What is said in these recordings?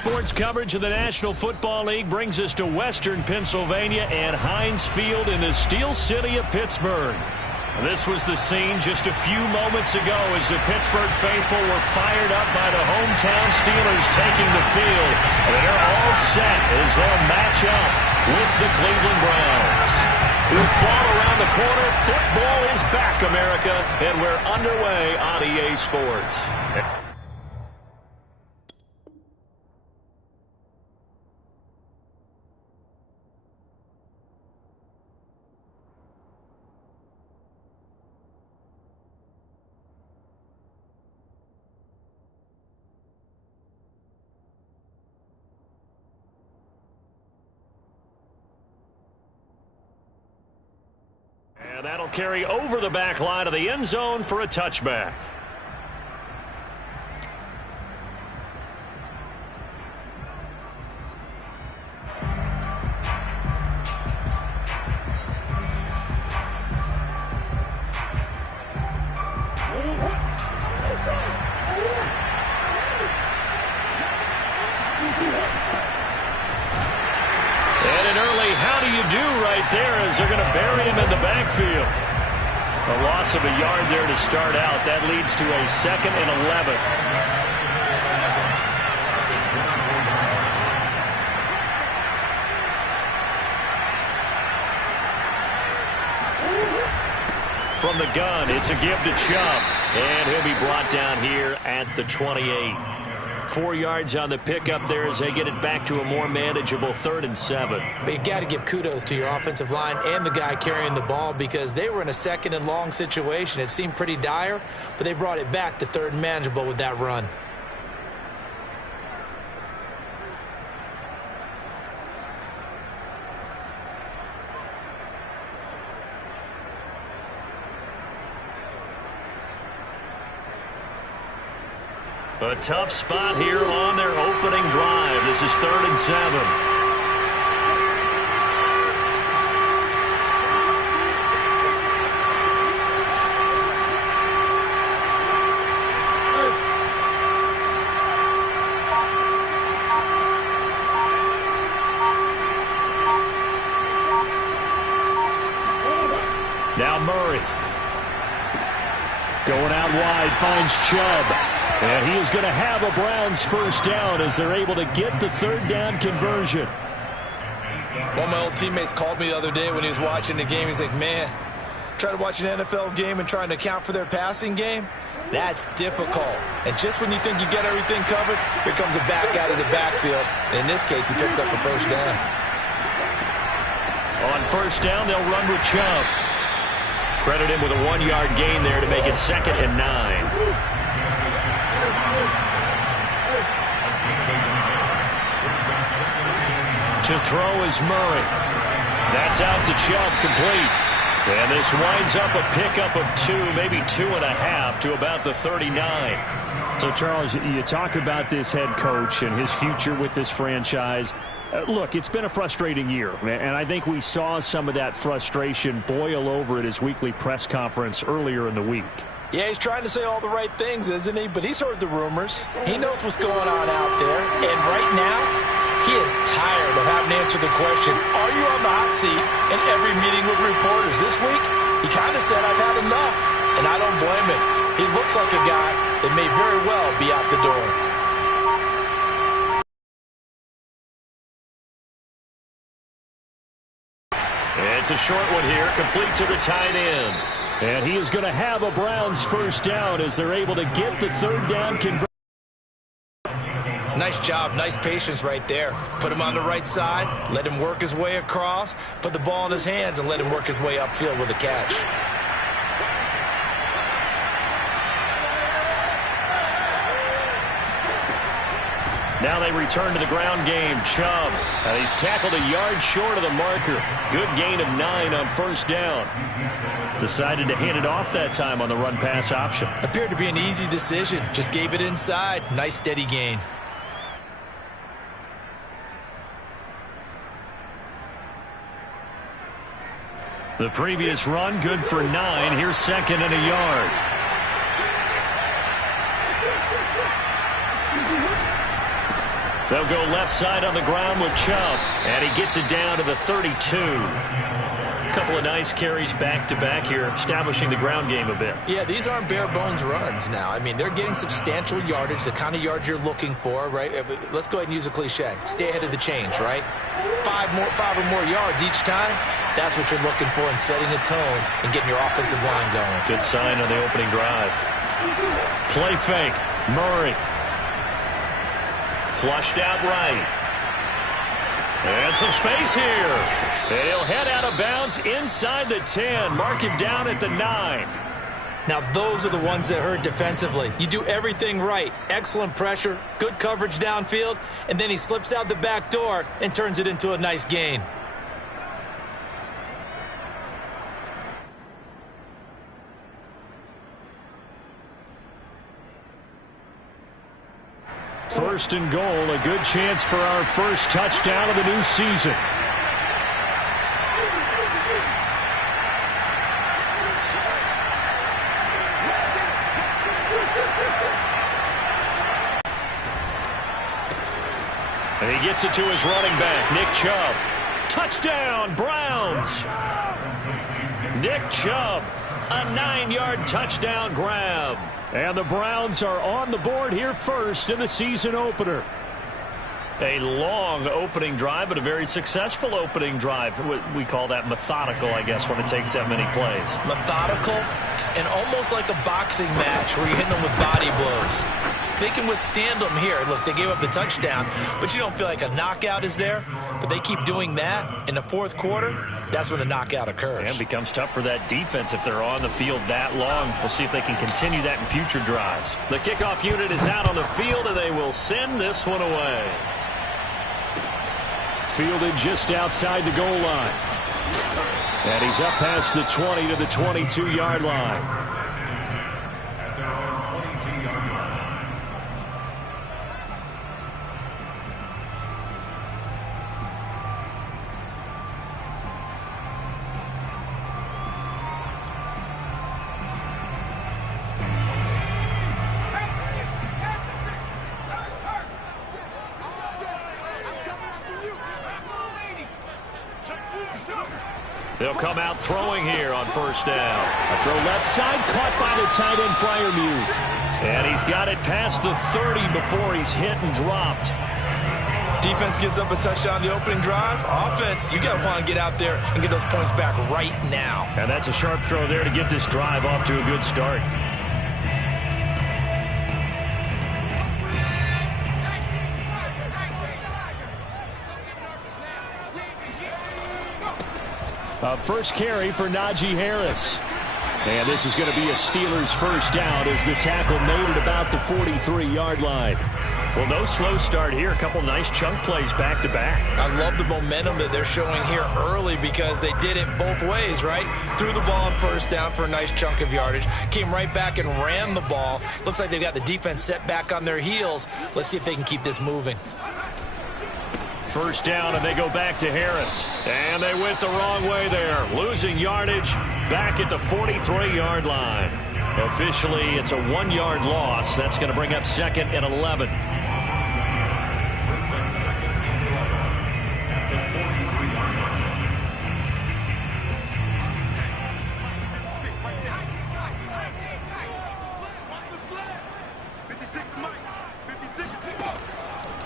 Sports coverage of the National Football League brings us to Western Pennsylvania and Heinz Field in the Steel City of Pittsburgh. This was the scene just a few moments ago as the Pittsburgh faithful were fired up by the hometown Steelers taking the field. And they're all set as they'll match up with the Cleveland Browns. With fall around the corner, football is back, America, and we're underway on EA Sports. And that'll carry over the back line of the end zone for a touchback. They're going to bury him in the backfield. A loss of a yard there to start out. That leads to a 2nd and 11. From the gun, it's a give to Chubb. And he'll be brought down here at the 28. 4 yards on the pickup there as they get it back to a more manageable 3rd and 7. But you got to give kudos to your offensive line and the guy carrying the ball because they were in a 2nd and long situation. It seemed pretty dire, but they brought it back to 3rd and manageable with that run. A tough spot here on their opening drive. This is 3rd and 7. Now Murray. Going out wide, finds Chubb. And he is going to have a Browns first down as they're able to get the 3rd down conversion. One of my old teammates called me the other day when he was watching the game. He's like, man, trying to watch an NFL game and trying to account for their passing game, that's difficult. And just when you think you get everything covered, here comes a back out of the backfield. And in this case, he picks up a first down. On first down, they'll run with Chubb. Credit him with a 1-yard gain there to make it 2nd and 9. To throw is Murray. That's out to Chubb, complete. And this winds up a pickup of 2, maybe 2.5 to about the 39. So, Charles, you talk about this head coach and his future with this franchise. Look, it's been a frustrating year, and I think we saw some of that frustration boil over at his weekly press conference earlier in the week. Yeah, he's trying to say all the right things, isn't he? But he's heard the rumors. He knows what's going on out there. And right now, he is tired of having to answer the question, are you on the hot seat in every meeting with reporters? This week, he kind of said, I've had enough. And I don't blame him. He looks like a guy that may very well be out the door. It's a short one here, complete to the tight end. And he is going to have a Browns first down as they're able to get the 3rd down conversion. Nice job, nice patience right there. Put him on the right side, let him work his way across, put the ball in his hands, and let him work his way upfield with a catch. Now they return to the ground game. Chubb. He's tackled a yard short of the marker. Good gain of 9 on first down. Decided to hand it off that time on the run-pass option. Appeared to be an easy decision. Just gave it inside. Nice steady gain. The previous run, good for 9. Here's 2nd and a yard. They'll go left side on the ground with Chubb, and he gets it down to the 32. A couple of nice carries back-to-back here, establishing the ground game a bit. Yeah, these aren't bare-bones runs now. I mean, they're getting substantial yardage, the kind of yards you're looking for, right? Let's go ahead and use a cliche. Stay ahead of the change, right? Five or more yards each time, that's what you're looking for in setting a tone and getting your offensive line going. Good sign on the opening drive. Play fake. Murray. Flushed out right. And some space here. And he'll head out of bounds inside the 10. Mark him down at the 9. Now, those are the ones that hurt defensively. You do everything right. Excellent pressure, good coverage downfield, and then he slips out the back door and turns it into a nice gain. First and goal, a good chance for our first touchdown of the new season. And he gets it to his running back, Nick Chubb. Touchdown, Browns! Nick Chubb, a 9-yard touchdown grab. And the Browns are on the board here first in the season opener. A long opening drive, but a very successful opening drive. We call that methodical, I guess, when it takes that many plays. Methodical and almost like a boxing match where you're hitting them with body blows. They can withstand them here. Look, they gave up the touchdown, but you don't feel like a knockout is there. But they keep doing that in the fourth quarter. That's when the knockout occurs. And it becomes tough for that defense if they're on the field that long. We'll see if they can continue that in future drives. The kickoff unit is out on the field, and they will send this one away. Fielded just outside the goal line. And he's up past the 20 to the 22-yard line. They'll come out throwing here on first down. A throw left side, caught by the tight end, Freiermuth. And he's got it past the 30 before he's hit and dropped. Defense gives up a touchdown on the opening drive. Offense, you got to want to get out there and get those points back right now. And that's a sharp throw there to get this drive off to a good start. First carry for Najee Harris. And this is going to be a Steelers first down as the tackle made it about the 43-yard line. Well, no slow start here. A couple nice chunk plays back-to-back. I love the momentum that they're showing here early because they did it both ways, right? Threw the ball on first down for a nice chunk of yardage. Came right back and ran the ball. Looks like they've got the defense set back on their heels. Let's see if they can keep this moving. First down, and they go back to Harris. And they went the wrong way there. Losing yardage back at the 43-yard line. Officially, it's a 1-yard loss. That's going to bring up second and 11.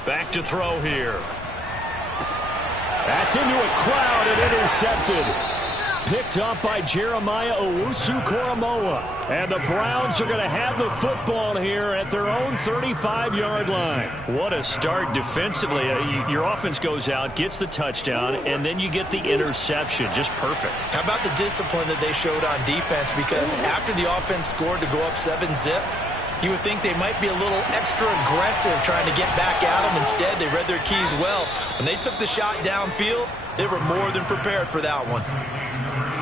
Back to throw here. That's into a crowd and intercepted. Picked up by Jeremiah Owusu-Koramoah. And the Browns are going to have the football here at their own 35-yard line. What a start defensively. Your offense goes out, gets the touchdown, and then you get the interception. Just perfect. How about the discipline that they showed on defense? Because after the offense scored to go up 7-zip, you would think they might be a little extra aggressive trying to get back at them. Instead, they read their keys well. When they took the shot downfield, they were more than prepared for that one.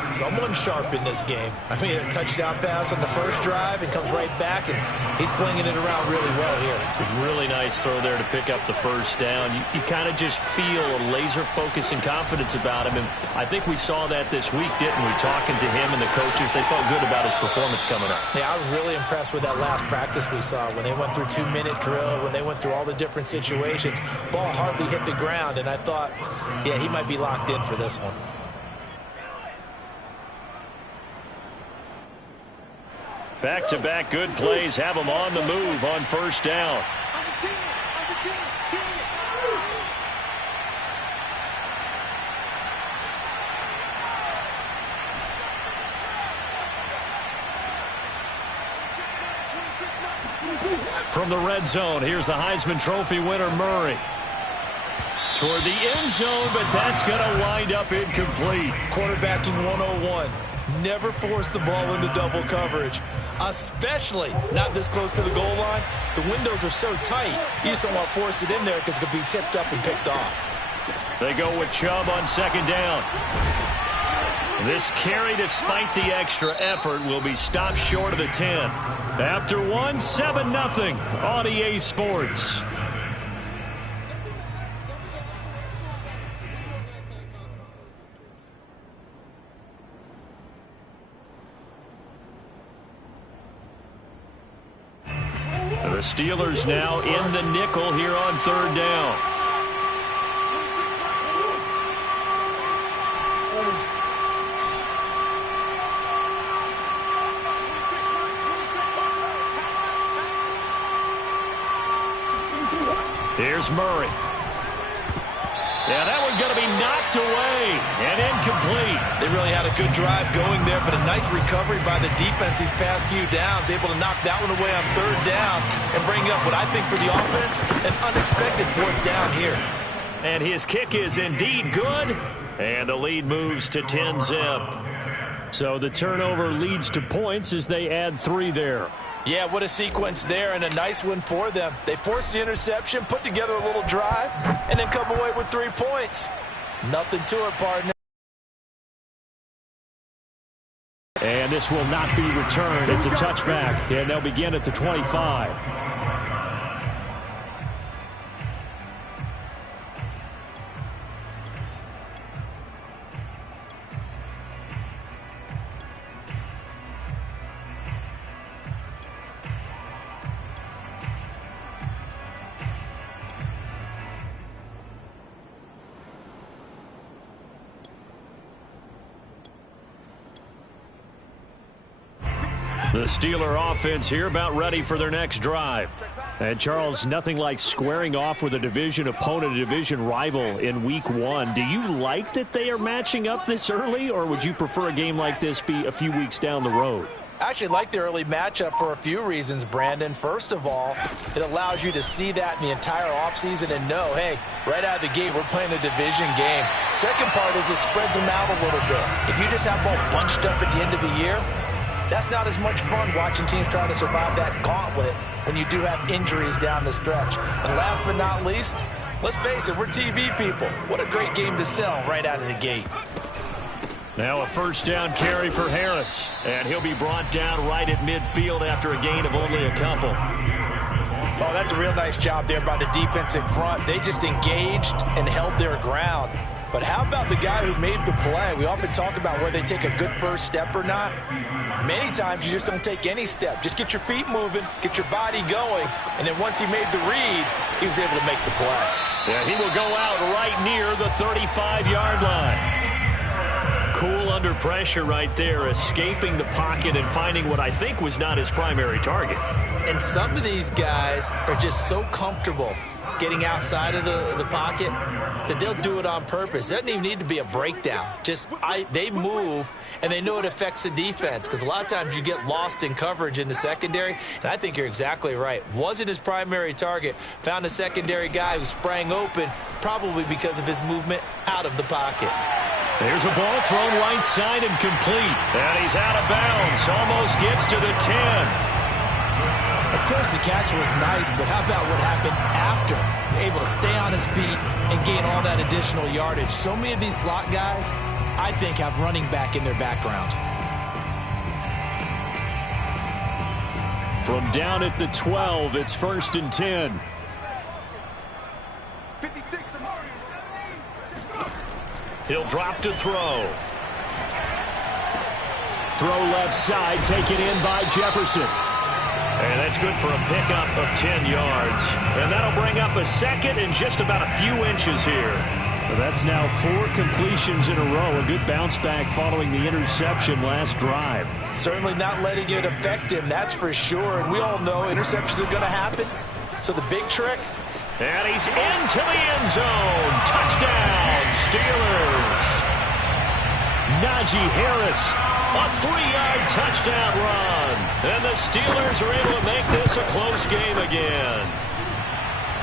Someone's sharp in this game. I mean, a touchdown pass on the first drive and comes right back, and he's flinging it around really well here. Really nice throw there to pick up the first down. You kind of just feel a laser focus and confidence about him, and I think we saw that this week, didn't we? Talking to him and the coaches, they felt good about his performance coming up. Yeah, I was really impressed with that last practice we saw when they went through 2-minute drill, when they went through all the different situations. Ball hardly hit the ground, and I thought, yeah, he might be locked in for this one. Back-to-back good plays have him on the move on first down. From the red zone, here's the Heisman Trophy winner, Murray. Toward the end zone, but that's going to wind up incomplete. Quarterbacking 101. Never force the ball into double coverage, especially not this close to the goal line. The windows are so tight, you just don't want to force it in there because it could be tipped up and picked off. They go with Chubb on second down. This carry, despite the extra effort, will be stopped short of the 10. After one, 7-0 on EA Sports. The Steelers now in the nickel here on third down. Here's Murray. Yeah, that one's going to be knocked away and incomplete. They really had a good drive going there, but a nice recovery by the defense these past few downs, able to knock that one away on third down and bring up what I think for the offense, an unexpected fourth down here. And his kick is indeed good, and the lead moves to 10-zip. So the turnover leads to points as they add 3 there. Yeah, what a sequence there, and a nice one for them. They forced the interception, put together a little drive, and then come away with 3 points. Nothing to it, partner. And this will not be returned. It's a touchback, and they'll begin at the 25. The Steeler offense here about ready for their next drive. And Charles, nothing like squaring off with a division opponent, a division rival in week 1. Do you like that they are matching up this early, or would you prefer a game like this be a few weeks down the road? I actually like the early matchup for a few reasons, Brandon. First of all, it allows you to see that in the entire offseason and know, hey, right out of the gate, we're playing a division game. Second part is it spreads them out a little bit. If you just have them all bunched up at the end of the year, that's not as much fun watching teams try to survive that gauntlet when you do have injuries down the stretch. And last but not least, let's face it, we're TV people. What a great game to sell right out of the gate. Now a first down carry for Harris. And he'll be brought down right at midfield after a gain of only a couple. Oh, that's a real nice job there by the defensive front. They just engaged and held their ground. But how about the guy who made the play? We often talk about whether they take a good first step or not. Many times you just don't take any step. Just get your feet moving, get your body going, and then once he made the read, he was able to make the play. Yeah, he will go out right near the 35-yard line. Cool under pressure right there, escaping the pocket and finding what I think was not his primary target. And some of these guys are just so comfortable getting outside of the pocket that they'll do it on purpose. It doesn't even need to be a breakdown. They move, and they know it affects the defense, because a lot of times you get lost in coverage in the secondary, and I think you're exactly right. Wasn't his primary target. Found a secondary guy who sprang open, probably because of his movement out of the pocket. There's a ball thrown right side and complete. And he's out of bounds. Almost gets to the 10. Of course, the catch was nice, but how about what happened after? Able to stay on his feet and gain all that additional yardage. So many of these slot guys, I think, have running back in their background. From down at the 12, it's 1st and 10. He'll drop to throw. Throw left side, taken in by Jefferson. And that's good for a pickup of 10 yards. And that'll bring up a second and just about a few inches here. Well, that's now 4 completions in a row. A good bounce back following the interception last drive. Certainly not letting it affect him, that's for sure. And we all know interceptions are going to happen. So the big trick. And he's into the end zone. Touchdown, Steelers. Najee Harris. A 3-yard touchdown run. And the Steelers are able to make this a close game again.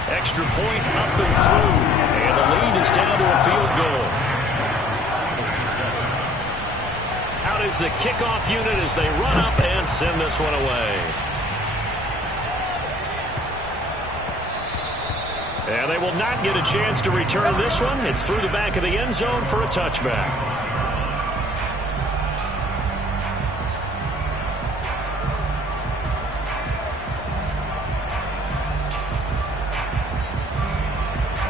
Extra point up and through. And the lead is down to a field goal. Out is the kickoff unit as they run up and send this one away. And they will not get a chance to return this one. It's through the back of the end zone for a touchback.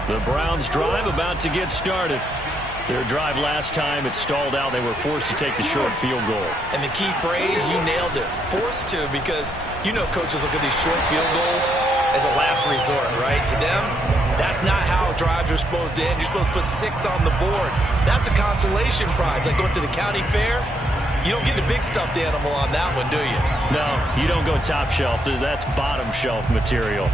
The Browns drive about to get started. Their drive last time, it stalled out. They were forced to take the short field goal. And the key phrase, you nailed it, forced to, because you know coaches look at these short field goals as a last resort, right? To them, that's not how drives are supposed to end. You're supposed to put 6 on the board. That's a consolation prize. Like going to the county fair, you don't get a big stuffed animal on that one, do you? No, you don't go top shelf. That's bottom shelf material.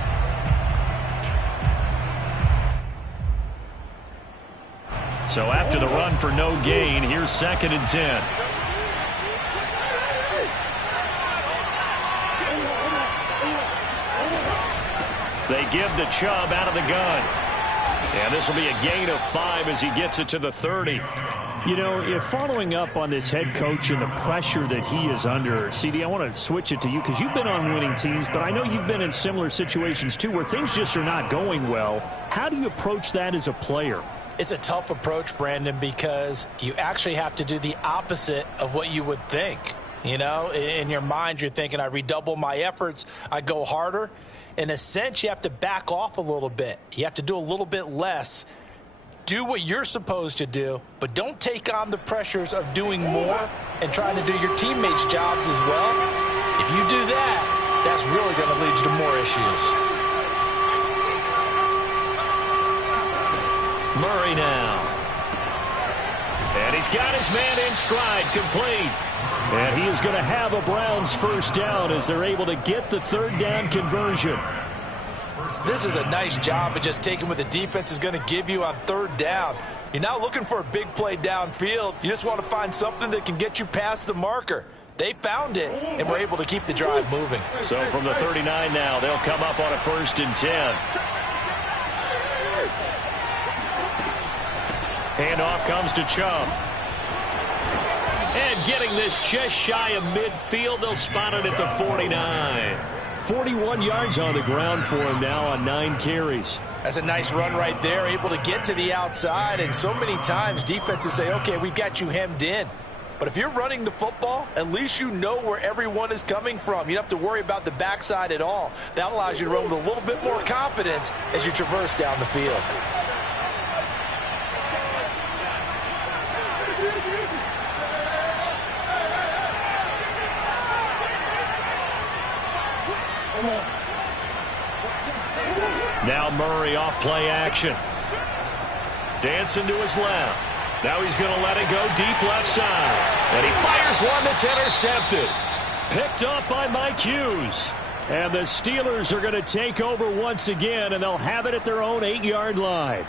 So after the run for no gain, here's 2nd and 10. They give the Chubb out of the gun. And this will be a gain of 5 as he gets it to the 30. You know, following up on this head coach and the pressure that he is under, CD, I want to switch it to you because you've been on winning teams, but I know you've been in similar situations too where things just are not going well. How do you approach that as a player? It's a tough approach, Brandon, because you actually have to do the opposite of what you would think. You know, in your mind, you're thinking, I redouble my efforts, I go harder. In a sense, you have to back off a little bit. You have to do a little bit less. Do what you're supposed to do, but don't take on the pressures of doing more and trying to do your teammates' jobs as well. If you do that, that's really going to lead you to more issues. Murray now. And he's got his man in stride, complete. And he is going to have a Browns first down as they're able to get the 3rd down conversion. This is a nice job of just taking what the defense is going to give you on 3rd down. You're not looking for a big play downfield. You just want to find something that can get you past the marker. They found it, and were able to keep the drive moving. So from the 39 now, they'll come up on a 1st and 10. Handoff comes to Chubb. And getting this just shy of midfield, they'll spot it at the 49. 41 yards on the ground for him now on 9 carries. That's a nice run right there, able to get to the outside. And so many times defenses say, okay, we've got you hemmed in. But if you're running the football, at least you know where everyone is coming from. You don't have to worry about the backside at all. That allows you to run with a little bit more confidence as you traverse down the field. Now Murray off play action. Dancing to his left. Now he's going to let it go deep left side. And he fires one that's intercepted. Picked up by Mike Hughes. And the Steelers are going to take over once again, and they'll have it at their own 8-yard line.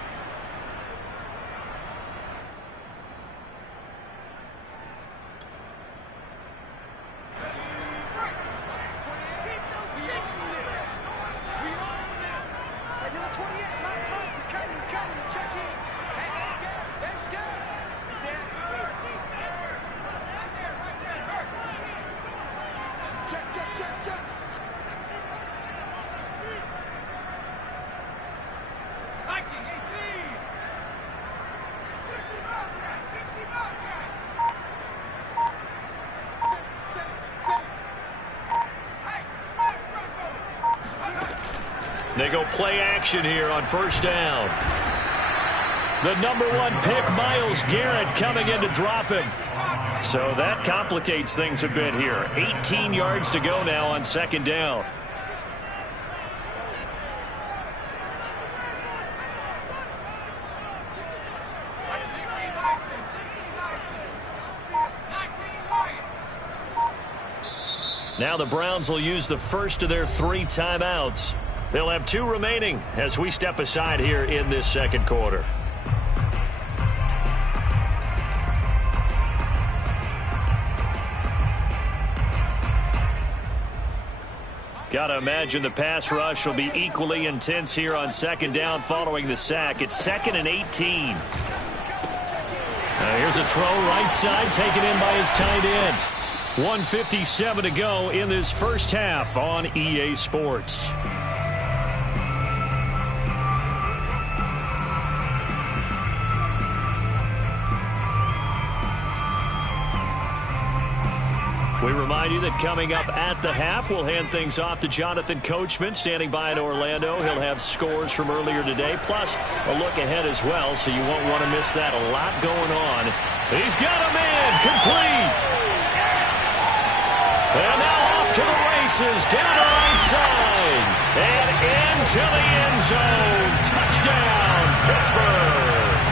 Viking 18. They go play action here on first down. The #1 pick, Myles Garrett, coming in to drop him. So that complicates things a bit here. 18 yards to go now on second down. Now the Browns will use the first of their 3 timeouts. They'll have 2 remaining as we step aside here in this second quarter. Got to imagine the pass rush will be equally intense here on second down following the sack. It's 2nd and 18. Here's a throw right side taken in by his tight end. 1:57 to go in this first half on EA Sports. We remind you that coming up at the half, we'll hand things off to Jonathan Coachman, standing by in Orlando. He'll have scores from earlier today, plus a look ahead as well, so you won't want to miss that. A lot going on. He's got a man, complete. And now off to the races, down the right side, and into the end zone. Touchdown, Pittsburgh.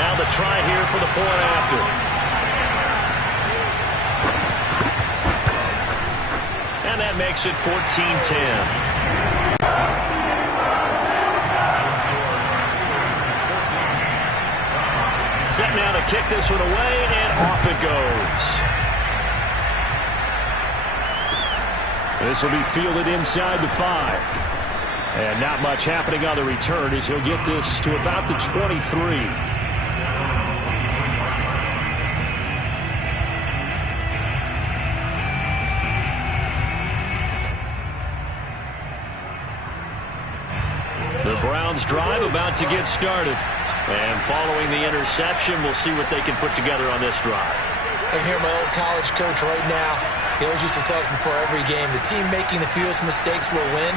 Now the try here for the point after. And that makes it 14-10. Set now to kick this one away, and off it goes. This will be fielded inside the 5. And not much happening on the return as he'll get this to about the 23. The Browns drive about to get started. And following the interception, we'll see what they can put together on this drive. I can hear my old college coach right now. He always used to tell us before every game, the team making the fewest mistakes will win.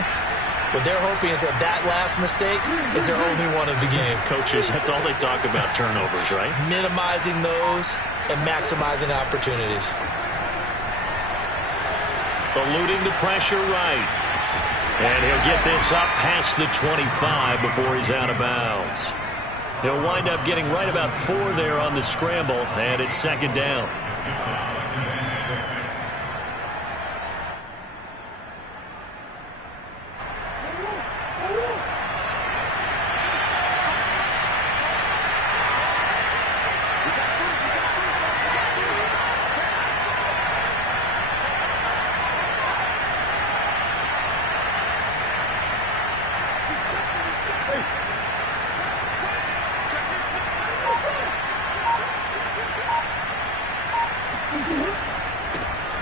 What they're hoping is that last mistake is their only one of the game. Coaches, that's all they talk about, turnovers, right? Minimizing those and maximizing opportunities. Eluding the pressure right. And he'll get this up past the 25 before he's out of bounds. He'll wind up getting right about 4 there on the scramble, and it's second down.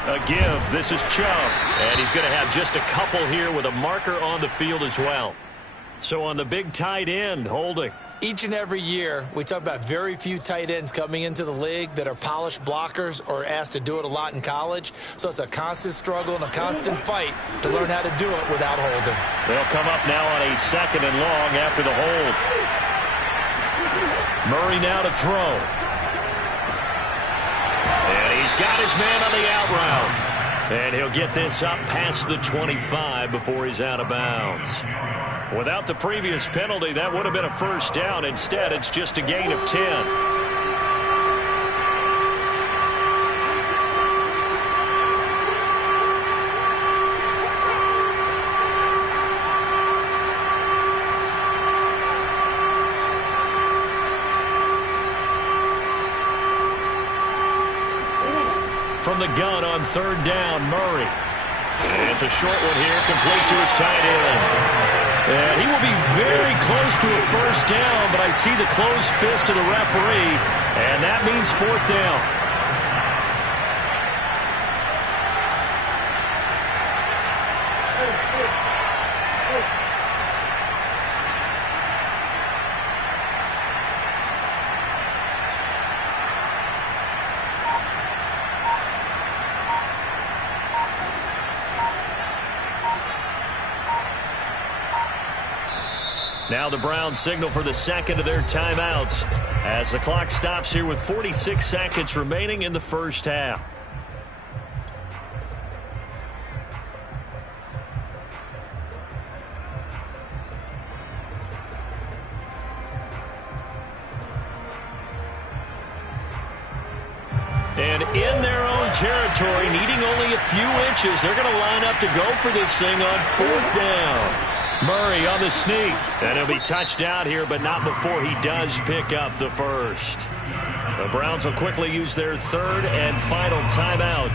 A give. This is Chubb. And he's going to have just a couple here with a marker on the field as well. So on the big tight end, holding. Each and every year, we talk about very few tight ends coming into the league that are polished blockers or asked to do it a lot in college. So it's a constant struggle and a constant fight to learn how to do it without holding. They'll come up now on a 2nd and long after the hold. Murray now to throw. And he's got his man on the out route. And he'll get this up past the 25 before he's out of bounds. Without the previous penalty, that would have been a first down. Instead, it's just a gain of 10. From the gun on 3rd down, Murray. And it's a short one here, complete to his tight end. And he will be very close to a first down, but I see the closed fist of the referee, and that means 4th down. Now the Browns signal for the second of their timeouts as the clock stops here with 46 seconds remaining in the first half. And in their own territory, needing only a few inches, they're going to line up to go for this thing on fourth down. Murray on the sneak. And he'll be touched out here, but not before he does pick up the first. The Browns will quickly use their third and final timeout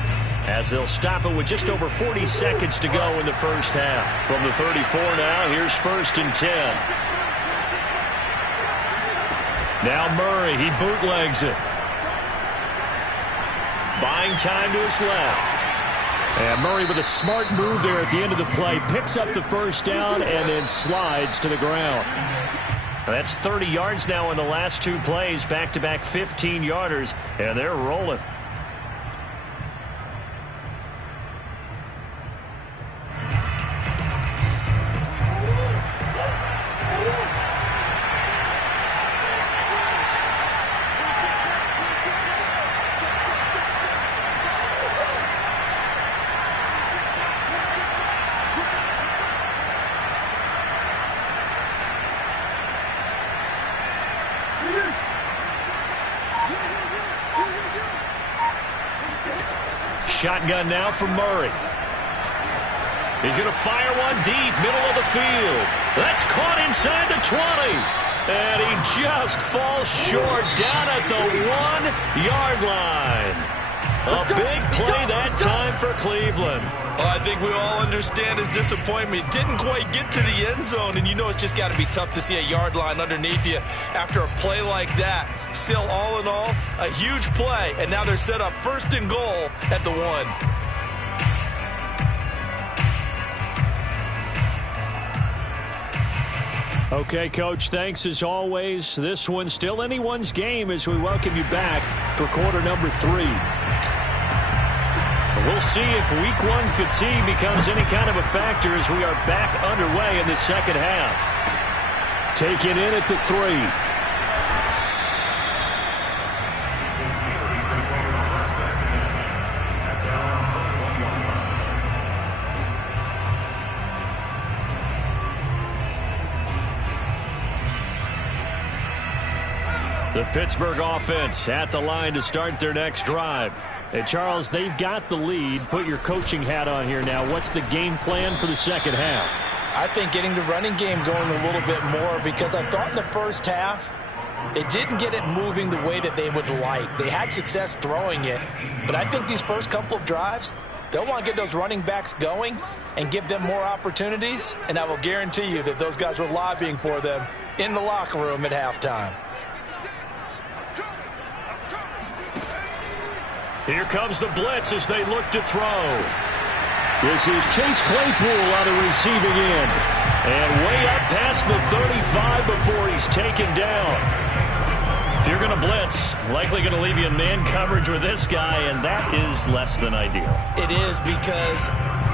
as they'll stop it with just over 40 seconds to go in the first half. From the 34 now, here's 1st and 10. Now Murray, he bootlegs it. Buying time to his left. And Murray with a smart move there at the end of the play. Picks up the first down and then slides to the ground. That's 30 yards now in the last two plays. Back-to-back 15-yarders. And they're rolling. Shotgun now from Murray. He's going to fire one deep, middle of the field. That's caught inside the 20. And he just falls short down at the 1-yard line. A big play that time for Cleveland. Well, I think we all understand his disappointment. Didn't quite get to the end zone, and you know it's just got to be tough to see a yard line underneath you after a play like that. Still, all in all, a huge play, and now they're set up 1st and goal at the 1. Okay, Coach, thanks as always. This one's still anyone's game as we welcome you back for quarter number 3. We'll see if week 1 fatigue becomes any kind of a factor as we are back underway in the second half. Taken in at the 3. The Pittsburgh offense at the line to start their next drive. Hey, Charles, they've got the lead. Put your coaching hat on here now. What's the game plan for the second half? I think getting the running game going a little bit more, because I thought in the first half they didn't get it moving the way that they would like. They had success throwing it, but I think these first couple of drives, they'll want to get those running backs going and give them more opportunities, and I will guarantee you that those guys were lobbying for them in the locker room at halftime. Here comes the blitz as they look to throw. This is Chase Claypool on the receiving end. And way up past the 35 before he's taken down. If you're going to blitz, likely going to leave you in man coverage with this guy, and that is less than ideal. It is, because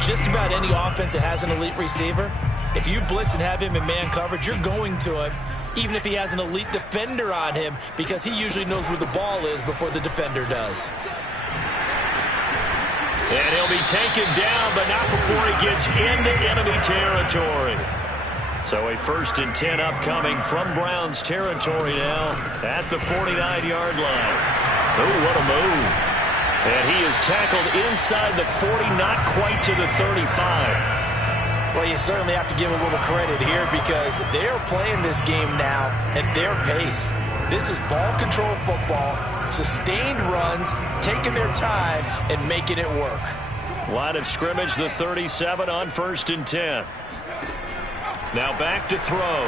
just about any offense that has an elite receiver, if you blitz and have him in man coverage, you're going to him, even if he has an elite defender on him, because he usually knows where the ball is before the defender does. And he'll be taken down, but not before he gets into enemy territory. So a 1st and 10 upcoming from Browns territory now at the 49-yard line. Oh, what a move. And he is tackled inside the 40, not quite to the 35. Well, you certainly have to give a little credit here, because they're playing this game now at their pace. This is ball control football, sustained runs, taking their time and making it work. Line of scrimmage, the 37 on 1st and 10. Now back to throw.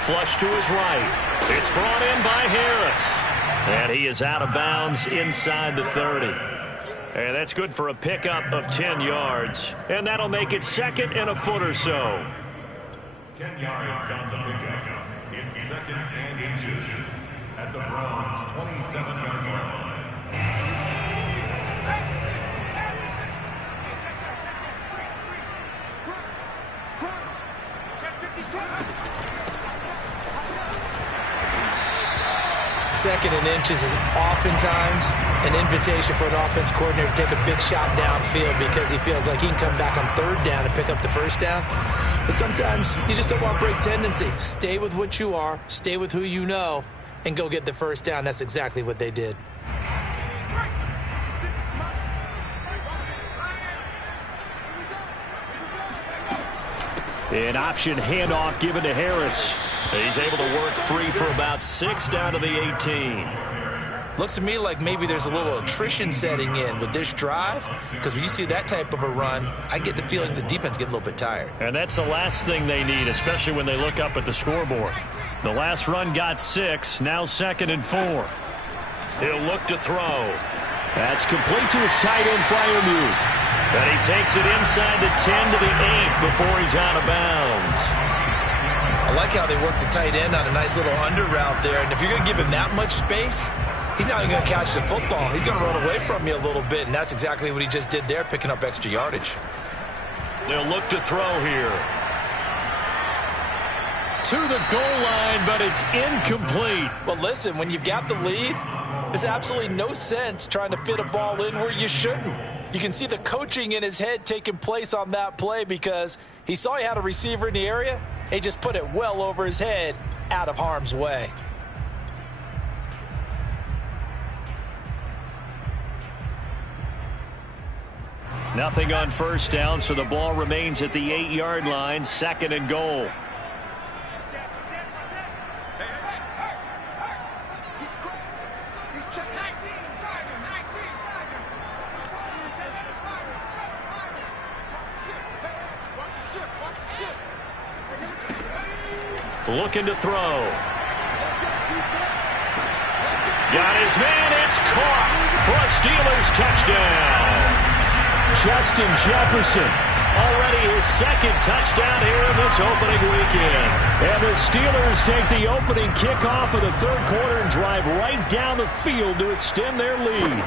Flush to his right. It's brought in by Harris. And he is out of bounds inside the 30. And that's good for a pickup of 10 yards. And that'll make it 2nd and a foot or so. 10 yards on the pickup. It's 2nd and inches at the Browns' 27-yard line. second and inches is oftentimes an invitation for an offense coordinator to take a big shot downfield because he feels like he can come back on third down and pick up the first down. But sometimes you just don't want break tendency. Stay with what you are, stay with who you know, and go get the first down. That's exactly what they did. An option handoff given to Harris. He's able to work free for about 6 down to the 18. Looks to me like maybe there's a little attrition setting in with this drive, because when you see that type of a run, I get the feeling the defense getting a little bit tired. And that's the last thing they need, especially when they look up at the scoreboard. The last run got 6, now 2nd and 4. He'll look to throw. That's complete to his tight end flyer move. And he takes it inside the 10 to the 8 before he's out of bounds. I like how they work the tight end on a nice little under route there. And if you're going to give him that much space, he's not even going to catch the football. He's going to run away from you a little bit, and that's exactly what he just did there, picking up extra yardage. They'll look to throw here. To the goal line, but it's incomplete. Well, listen, when you've got the lead, there's absolutely no sense trying to fit a ball in where you shouldn't. You can see the coaching in his head taking place on that play because he saw he had a receiver in the area. He just put it well over his head, out of harm's way. Nothing on first down, so the ball remains at the 8-yard line, 2nd and goal. Looking to throw. Got his man. It's caught for a Steelers touchdown. Justin Jefferson. Already his 2nd touchdown here in this opening weekend. And the Steelers take the opening kickoff of the 3rd quarter and drive right down the field to extend their lead.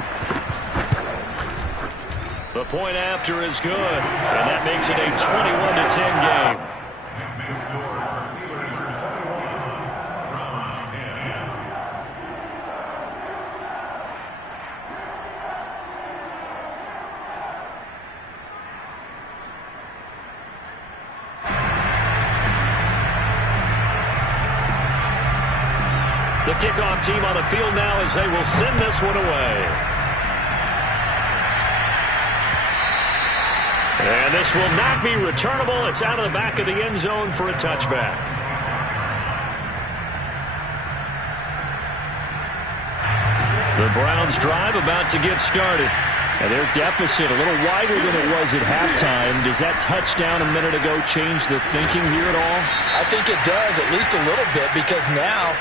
The point after is good, and that makes it a 21-10 game. The kickoff team on the field now as they will send this one away. And this will not be returnable. It's out of the back of the end zone for a touchback. The Browns drive about to get started. And their deficit a little wider than it was at halftime. Does that touchdown a minute ago change the thinking here at all? I think it does, at least a little bit, because now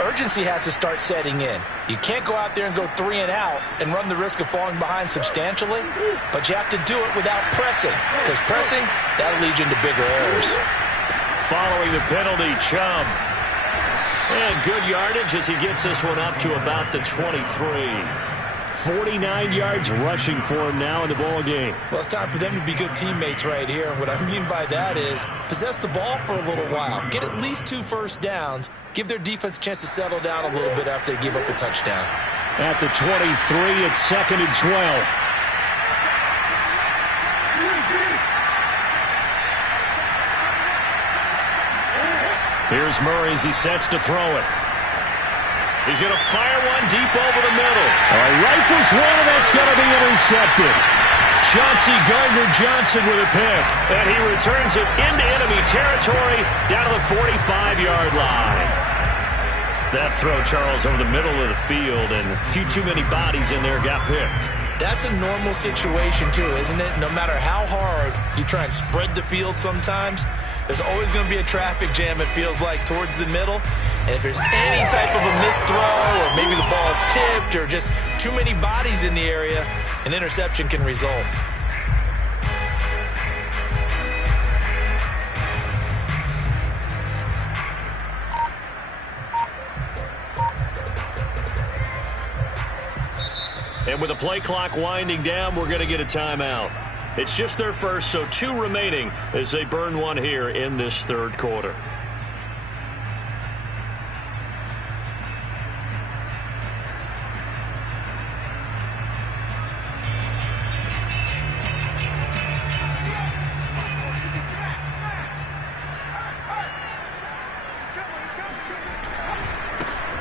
urgency has to start setting in. You can't go out there and go 3 and out and run the risk of falling behind substantially, but you have to do it without pressing, because pressing, that'll lead you into bigger errors. Following the penalty, Chubb. And good yardage as he gets this one up to about the 23. 49 yards rushing for him now in the ball game. Well, it's time for them to be good teammates right here. And what I mean by that is possess the ball for a little while. Get at least 2 first downs. Give their defense a chance to settle down a little bit after they give up a touchdown. At the 23, it's 2nd and 12. Here's Murray as he sets to throw it. He's going to fire one deep over the middle. Rifles one, and that's going to be intercepted. Chauncey Gardner-Johnson with a pick. And he returns it into enemy territory down to the 45-yard line. That throw, Charles, over the middle of the field, and a few too many bodies in there got picked. That's a normal situation, too, isn't it? No matter how hard you try and spread the field sometimes, there's always going to be a traffic jam, it feels like, towards the middle. And if there's any type of a missed throw, or maybe the ball's tipped, or just too many bodies in the area, an interception can result. And with the play clock winding down, we're going to get a timeout. It's just their first, so 2 remaining as they burn one here in this 3rd quarter.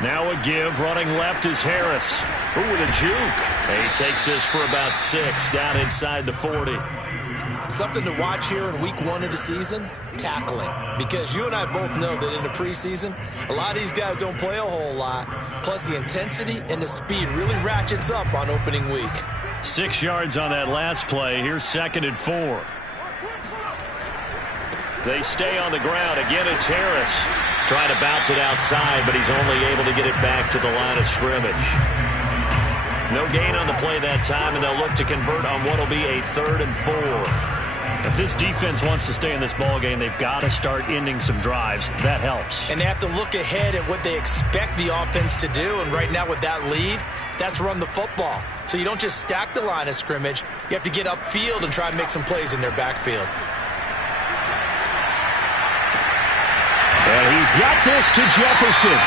Now a give. Running left is Harris. Ooh, with a juke. He takes this for about 6 down inside the 40. Something to watch here in week 1 of the season, tackling. Because you and I both know that in the preseason, a lot of these guys don't play a whole lot. Plus the intensity and the speed really ratchets up on opening week. 6 yards on that last play. Here's 2nd and 4. They stay on the ground. Again, it's Harris. Trying to bounce it outside, but he's only able to get it back to the line of scrimmage. No gain on the play that time, and they'll look to convert on what will be a 3rd and 4. If this defense wants to stay in this ballgame, they've got to start ending some drives. That helps. And they have to look ahead at what they expect the offense to do, and right now with that lead, that's run the football. So you don't just stack the line of scrimmage. You have to get upfield and try and make some plays in their backfield. And he's got this to Jefferson.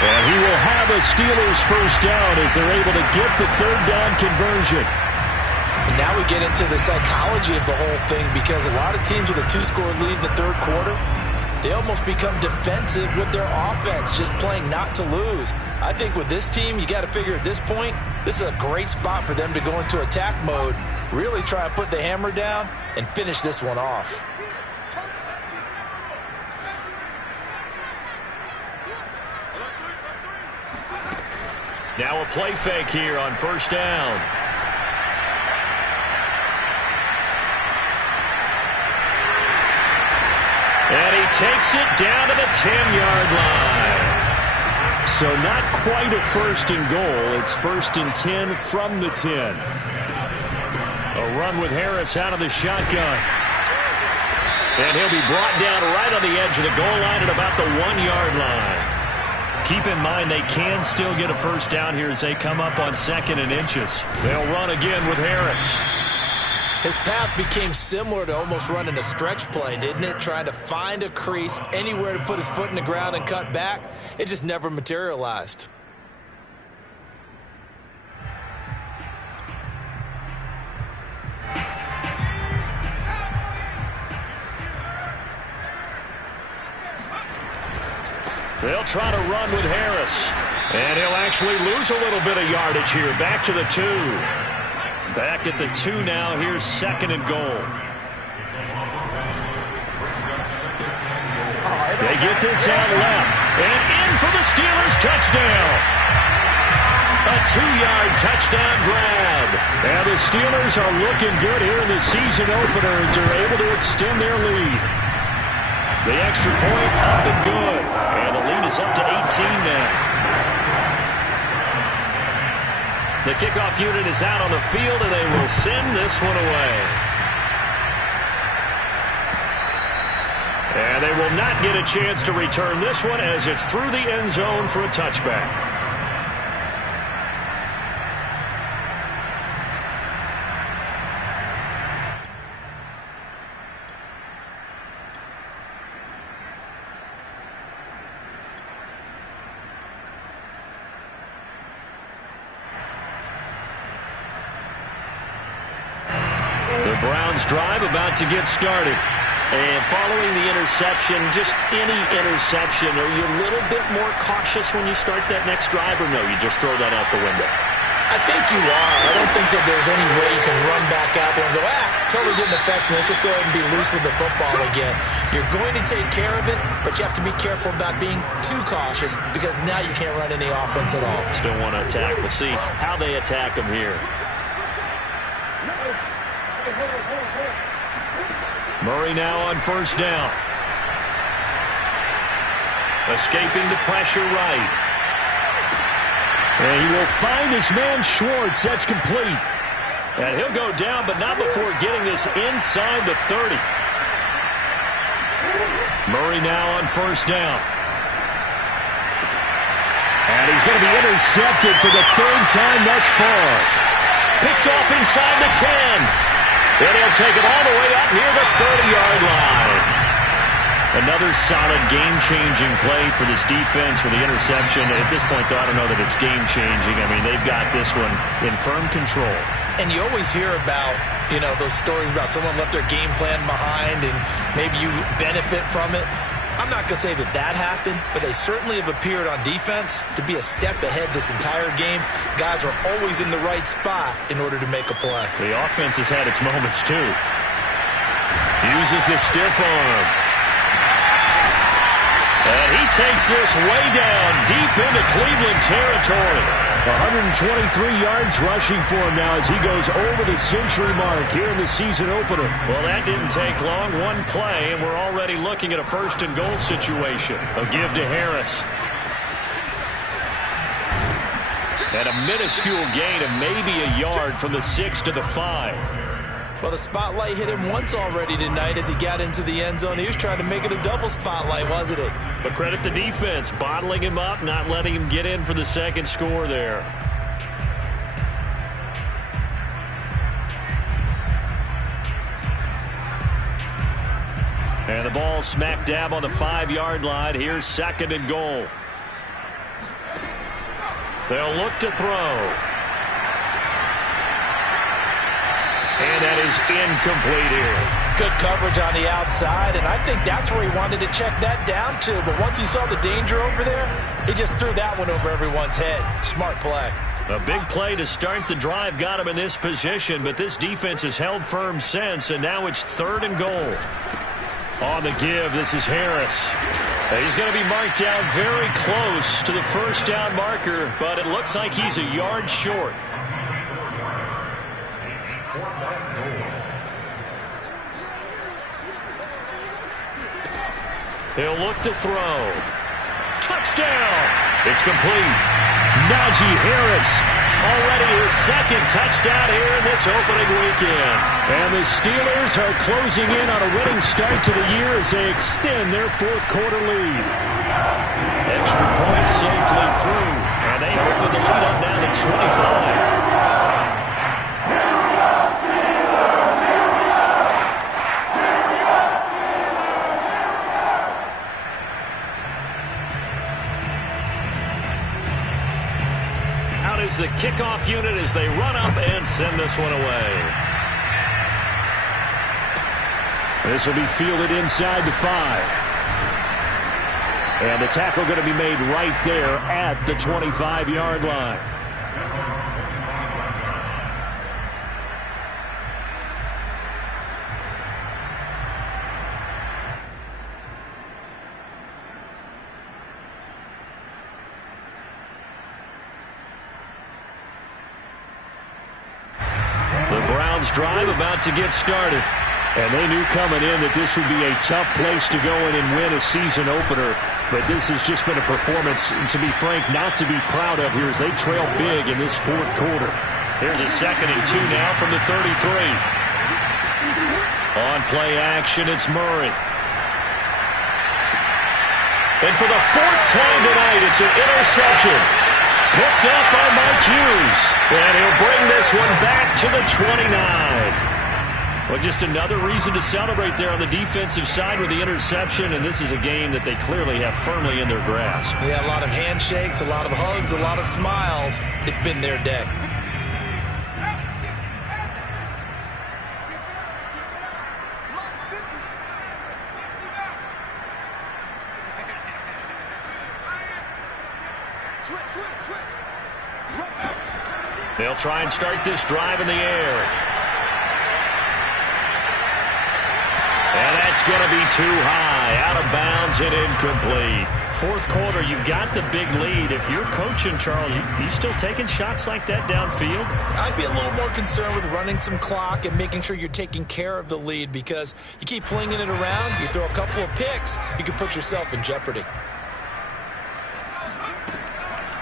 And he will have a Steelers first down as they're able to get the 3rd down conversion. And now we get into the psychology of the whole thing, because a lot of teams with a 2-score lead in the 3rd quarter, they almost become defensive with their offense, just playing not to lose. I think with this team, you got to figure at this point, this is a great spot for them to go into attack mode, really try to put the hammer down and finish this one off. Now a play fake here on 1st down. And he takes it down to the 10-yard line. So not quite a 1st and goal. It's 1st and 10 from the 10. A run with Harris out of the shotgun. And he'll be brought down right on the edge of the goal line at about the 1-yard line. Keep in mind they can still get a first down here as they come up on 2nd and inches. They'll run again with Harris. His path became similar to almost running a stretch play, didn't it? Trying to find a crease, anywhere to put his foot in the ground and cut back. It just never materialized. They'll try to run with Harris. And he'll actually lose a little bit of yardage here. Back to the 2. Back at the 2 now. Here's 2nd and goal. They get this out left. And in for the Steelers touchdown. A 2-yard touchdown grab. And the Steelers are looking good here in the season opener as they're able to extend their lead. The extra point up and good. And the lead is up to 18 now. The kickoff unit is out on the field, and they will send this one away. And they will not get a chance to return this one as it's through the end zone for a touchback. Browns drive about to get started. And following the interception, just any interception, are you a little bit more cautious when you start that next drive, or no, you just throw that out the window? I think you are. I don't think that there's any way you can run back out there and go, totally didn't affect me. Let's just go ahead and be loose with the football again. You're going to take care of it, but you have to be careful about being too cautious because now you can't run any offense at all. Still want to attack. We'll see how they attack them here. Murray now on 1st down. Escaping the pressure right. And he will find his man Schwartz. That's complete. And he'll go down, but not before getting this inside the 30. Murray now on 1st down. And he's going to be intercepted for the 3rd time thus far. Picked off inside the 10. And he'll take it all the way up near the 30-yard line. Another solid game-changing play for this defense for the interception. At this point, though, I don't know that it's game-changing. I mean, they've got this one in firm control. And you always hear about, those stories about someone left their game plan behind and maybe you benefit from it. I'm not going to say that happened, but they certainly have appeared on defense to be a step ahead this entire game. Guys are always in the right spot in order to make a play. The offense has had its moments, too. Uses the stiff arm. And he takes this way down, deep into Cleveland territory. 123 yards rushing for him now as he goes over the century mark here in the season opener. Well, that didn't take long. One play, and we're already looking at a first-and-goal situation. A give to Harris. And a minuscule gain of maybe a yard from the 6 to the 5. Well, the spotlight hit him once already tonight as he got into the end zone. He was trying to make it a double spotlight, wasn't it? But credit the defense, bottling him up, not letting him get in for the second score there. And the ball smack dab on the 5-yard line. Here's second and goal. They'll look to throw. And that is incomplete here. Good coverage on the outside, and I think that's where he wanted to check that down to. But once he saw the danger over there, he just threw that one over everyone's head. Smart play. A big play to start the drive got him in this position, but this defense has held firm since, and now it's third and goal. On the give, this is Harris. He's going to be marked down very close to the first down marker, but it looks like he's a yard short. He'll look to throw. Touchdown! It's complete. Najee Harris. Already his second touchdown here in this opening weekend. And the Steelers are closing in on a winning start to the year as they extend their fourth quarter lead. Extra point safely through. And they open the lead up now to 25. The kickoff unit as they run up and send this one away. This will be fielded inside the 5. And the tackle going to be made right there at the 25-yard line. Drive about to get started. And they knew coming in that this would be a tough place to go in and win a season opener. But this has just been a performance, to be frank, not to be proud of here as they trail big in this fourth quarter. Here's a 2nd and 2 now from the 33. On play action, it's Murray. And for the 4th time tonight, it's an interception. Picked up by Mike Hughes. And he'll bring this one back to the 29. Well, just another reason to celebrate there on the defensive side with the interception. And this is a game that they clearly have firmly in their grasp. Yeah, a lot of handshakes, a lot of hugs, a lot of smiles. It's been their day. They'll try and start this drive in the air. And that's going to be too high. Out of bounds and incomplete. Fourth quarter, you've got the big lead. If you're coaching, Charles, you still taking shots like that downfield? I'd be a little more concerned with running some clock and making sure you're taking care of the lead, because you keep flinging it around, you throw a couple of picks, you can put yourself in jeopardy.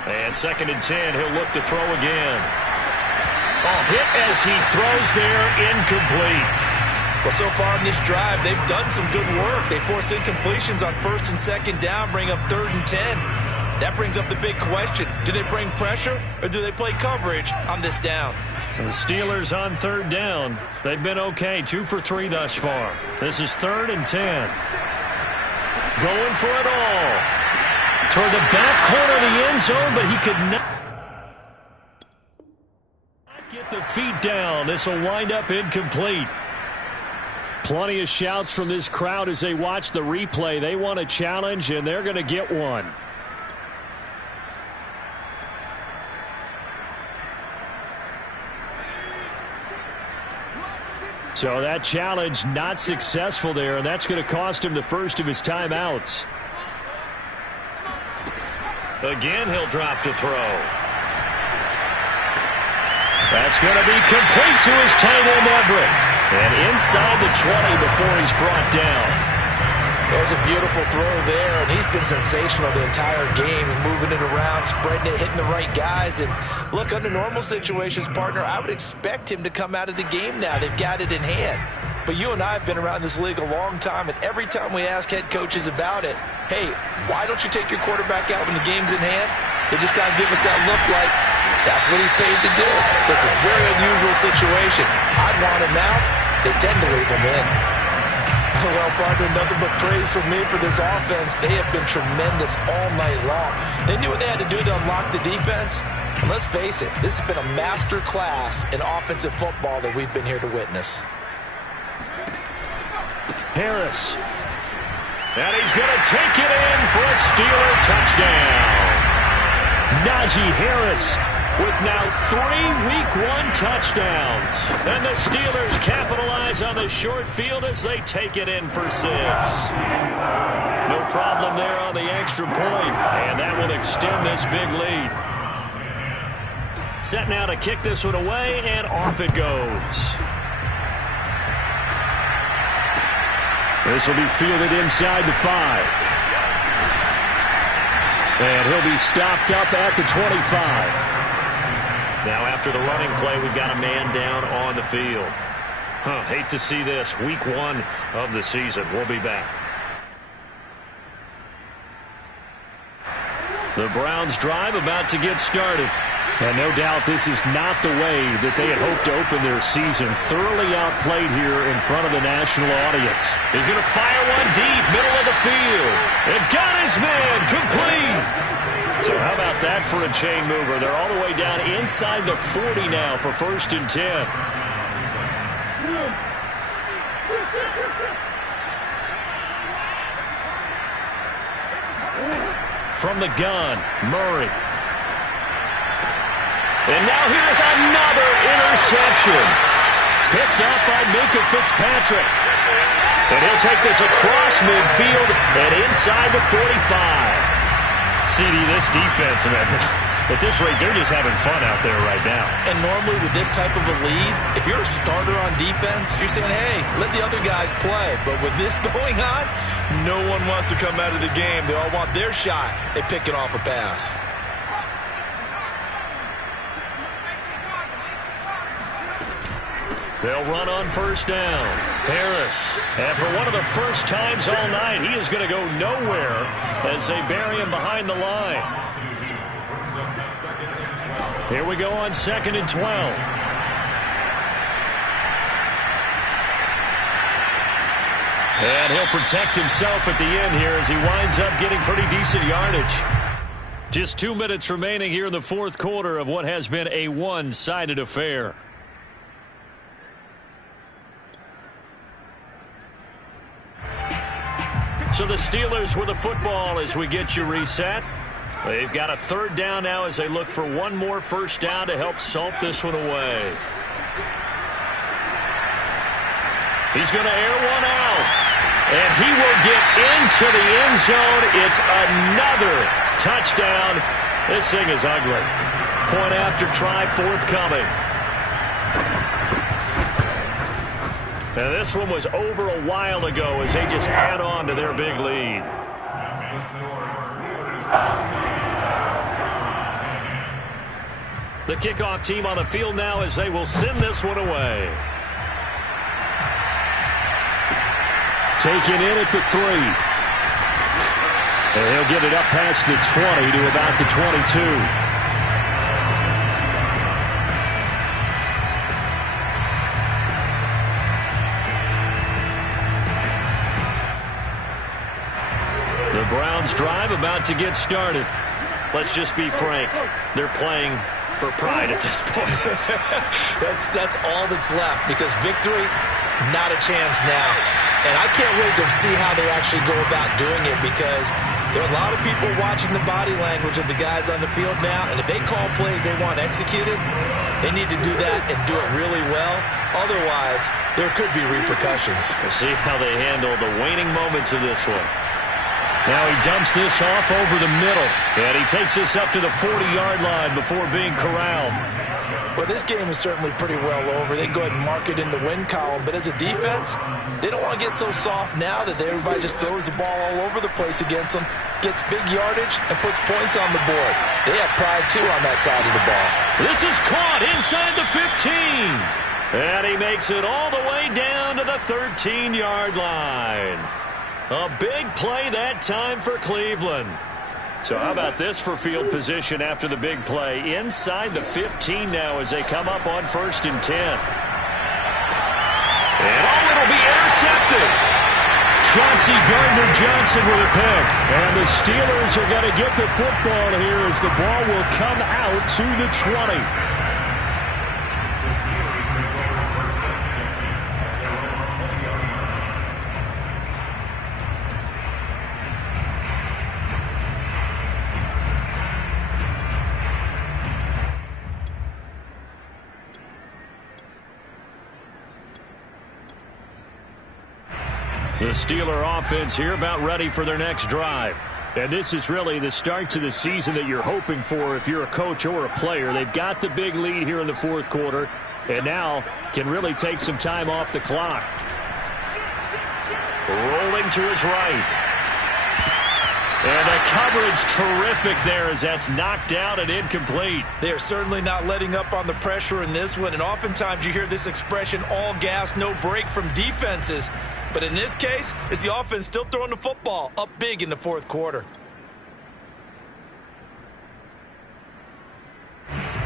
And 2nd and 10, he'll look to throw again. Oh, hit as he throws there, incomplete. Well, so far in this drive, they've done some good work. They force incompletions on 1st and 2nd down, bring up 3rd and 10. That brings up the big question. Do they bring pressure or do they play coverage on this down? The Steelers on 3rd down. They've been okay, 2 for 3 thus far. This is 3rd and 10. Going for it all. Toward the back corner of the end zone, but he could not get the feet down. This will wind up incomplete. Plenty of shouts from this crowd as they watch the replay. They want a challenge, and they're going to get one. So that challenge not successful there, and that's going to cost him the first of his timeouts. Again, he'll drop to throw. That's going to be complete to his tight end, Everett. And inside the 20 before he's brought down. There's a beautiful throw there, and he's been sensational the entire game, moving it around, spreading it, hitting the right guys. And look, under normal situations, partner, I would expect him to come out of the game now. They've got it in hand. But you and I have been around this league a long time, and every time we ask head coaches about it, hey, why don't you take your quarterback out when the game's in hand? They just kind of give us that look like that's what he's paid to do. So it's a very unusual situation. I'd want him out. They tend to leave him in. Well, partner, nothing but praise from me for this offense. They have been tremendous all night long. They knew what they had to do to unlock the defense. And let's face it, this has been a master class in offensive football that we've been here to witness. Harris. And he's going to take it in for a Steeler touchdown. Najee Harris with now 3 Week 1 touchdowns. And the Steelers capitalize on the short field as they take it in for 6. No problem there on the extra point, and that will extend this big lead. Set now to kick this one away, and off it goes. This will be fielded inside the 5. And he'll be stopped up at the 25. Now after the running play, we've got a man down on the field. Hate to see this. Week 1 of the season. We'll be back. The Browns drive about to get started. And no doubt this is not the way that they had hoped to open their season. Thoroughly outplayed here in front of the national audience. He's going to fire one deep, middle of the field. And got his man complete. So how about that for a chain mover? They're all the way down inside the 40 now for 1st and 10. From the gun, Murray. And now here's another interception. Picked up by Minka Fitzpatrick. And he'll take this across midfield and inside the 45. CD, this defense, man, at this rate, they're just having fun out there right now. And normally with this type of a lead, if you're a starter on defense, you're saying, hey, let the other guys play. But with this going on, no one wants to come out of the game. They all want their shot at picking off a pass. They'll run on 1st down. Harris. And for one of the first times all night, he is going to go nowhere as they bury him behind the line. Here we go on 2nd and 12. And he'll protect himself at the end here as he winds up getting pretty decent yardage. Just 2 minutes remaining here in the 4th quarter of what has been a one-sided affair. So the Steelers with the football as we get you reset. They've got a 3rd down now as they look for one more 1st down to help salt this one away. He's going to air one out. And he will get into the end zone. It's another touchdown. This thing is ugly. Point after try forthcoming. Now this one was over a while ago as they just add on to their big lead. The kickoff team on the field now as they will send this one away. Taken in at the 3. And he'll get it up past the 20 to about the 22. The Browns drive about to get started. Let's just be frank. They're playing for pride at this point. That's all that's left, because victory, Not a chance now. And I can't wait to see how they actually go about doing it, because there are a lot of people watching the body language of the guys on the field now, and if they call plays they want executed, they need to do that and do it really well. Otherwise, there could be repercussions. We'll see how they handle the waning moments of this one. Now he dumps this off over the middle, and he takes this up to the 40-yard line before being corralled. Well, this game is certainly pretty well over. They can go ahead and mark it in the win column. But as a defense, they don't want to get so soft now that everybody just throws the ball all over the place against them, gets big yardage, and puts points on the board. They have pride, too, on that side of the ball. This is caught inside the 15. And he makes it all the way down to the 13-yard line. A big play that time for Cleveland. So how about this for field position after the big play? Inside the 15 now as they come up on 1st and 10. And it'll be intercepted. Chauncey Gardner-Johnson with a pick. And the Steelers are going to get the football here as the ball will come out to the 20. The Steeler offense here about ready for their next drive. And this is really the start to the season that you're hoping for if you're a coach or a player. They've got the big lead here in the 4th quarter, and now can really take some time off the clock. Rolling to his right. And the coverage terrific there as that's knocked out and incomplete. They are certainly not letting up on the pressure in this one, and oftentimes you hear this expression, all gas, no break, from defenses. But in this case, it's the offense still throwing the football up big in the 4th quarter.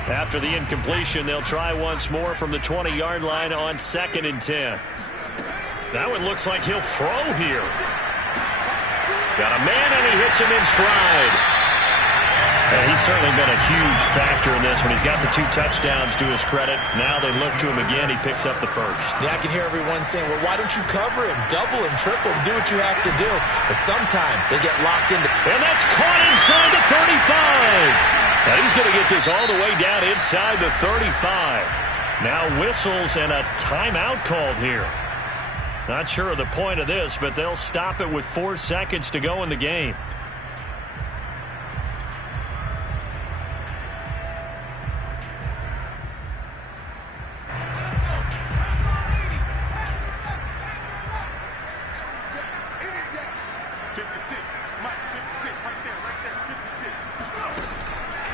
After the incompletion, they'll try once more from the 20-yard line on 2nd and 10. That one looks like he'll throw here. Got a man, and he hits him in stride. And he's certainly been a huge factor in this one. He's got the 2 touchdowns to his credit. Now they look to him again. He picks up the 1st. Yeah, I can hear everyone saying, well, why don't you cover him? Double him, triple him, do what you have to do. But sometimes they get locked into. And that's caught inside the 35. Now he's going to get this all the way down inside the 35. Now whistles and a timeout called here. Not sure of the point of this, but they'll stop it with 4 seconds to go in the game.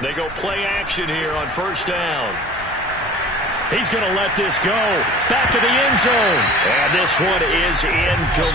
They go play action here on 1st down. He's going to let this go. Back of the end zone. And this one is incomplete.